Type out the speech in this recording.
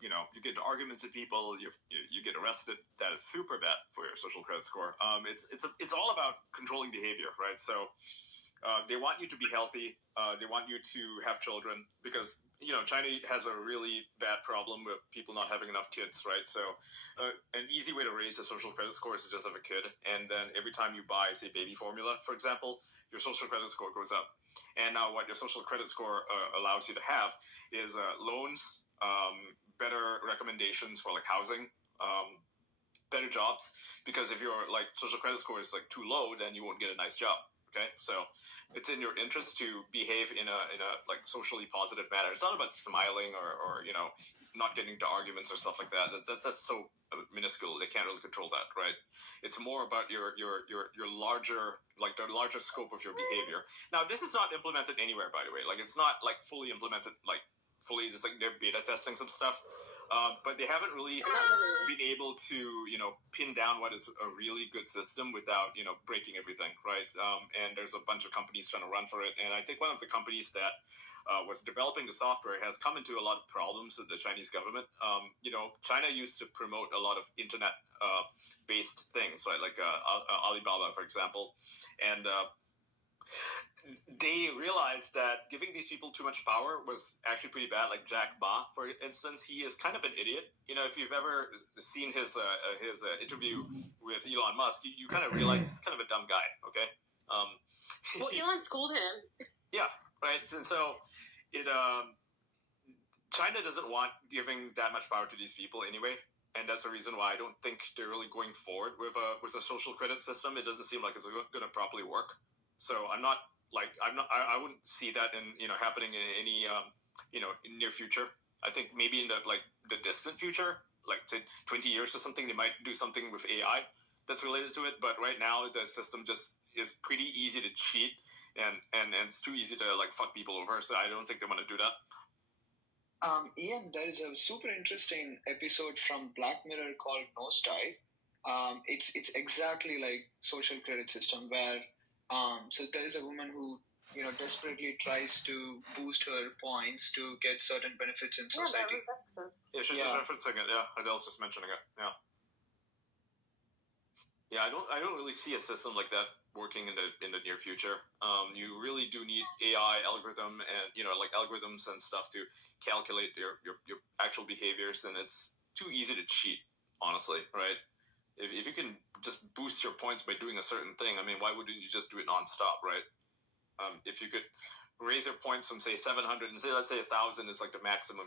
you get into arguments with people, you get arrested. That is super bad for your social credit score. It's all about controlling behavior, right? So they want you to be healthy. They want you to have children because China has a really bad problem with people not having enough kids, right? So an easy way to raise a social credit score is to just have a kid, and then every time you buy, say, baby formula, for example, your social credit score goes up. And now what your social credit score allows you to have is loans, better recommendations for like housing, better jobs, because if your like social credit score is like too low, then you won't get a nice job. Okay, so it's in your interest to behave in a like socially positive manner. It's not about smiling or not getting into arguments or stuff like that. That's so minuscule. They can't really control that, right? It's more about your larger, like the larger scope of your behavior. Now, this is not implemented anywhere, by the way. Like it's not like fully implemented, like fully. Just like they're beta testing some stuff. But they haven't really been able to, pin down what is a really good system without, breaking everything, right? And there's a bunch of companies trying to run for it. And I think one of the companies that was developing the software has come into a lot of problems with the Chinese government. China used to promote a lot of internet-based things, right? Like Alibaba, for example. And they realized that giving these people too much power was actually pretty bad. Like Jack Ma, for instance, he is kind of an idiot. If you've ever seen his interview with Elon Musk, you kind of realize he's kind of a dumb guy. Okay. Well, Elon schooled him. Yeah. Right. And so China doesn't want giving that much power to these people anyway. And that's the reason why I don't think they're really going forward with a social credit system. It doesn't seem like it's going to properly work. So I wouldn't see that happening in any in near future. I think maybe in the distant future, like say 20 years or something, they might do something with AI that's related to it. But right now the system just is pretty easy to cheat and it's too easy to like fuck people over. So I don't think they want to do that. Ian, there is a super interesting episode from Black Mirror called Nosedive. It's exactly like social credit system where so there is a woman who desperately tries to boost her points to get certain benefits in society. Yeah, she's just referencing it. Yeah, Adele's just mentioning it. Yeah, I don't really see a system like that working in the near future. You really do need AI algorithm and like algorithms and stuff to calculate your actual behaviors, and it's too easy to cheat, honestly, right? If you can just boost your points by doing a certain thing, I mean, why wouldn't you just do it nonstop, right? If you could raise your points from say 700 and say let's say 1,000 is like the maximum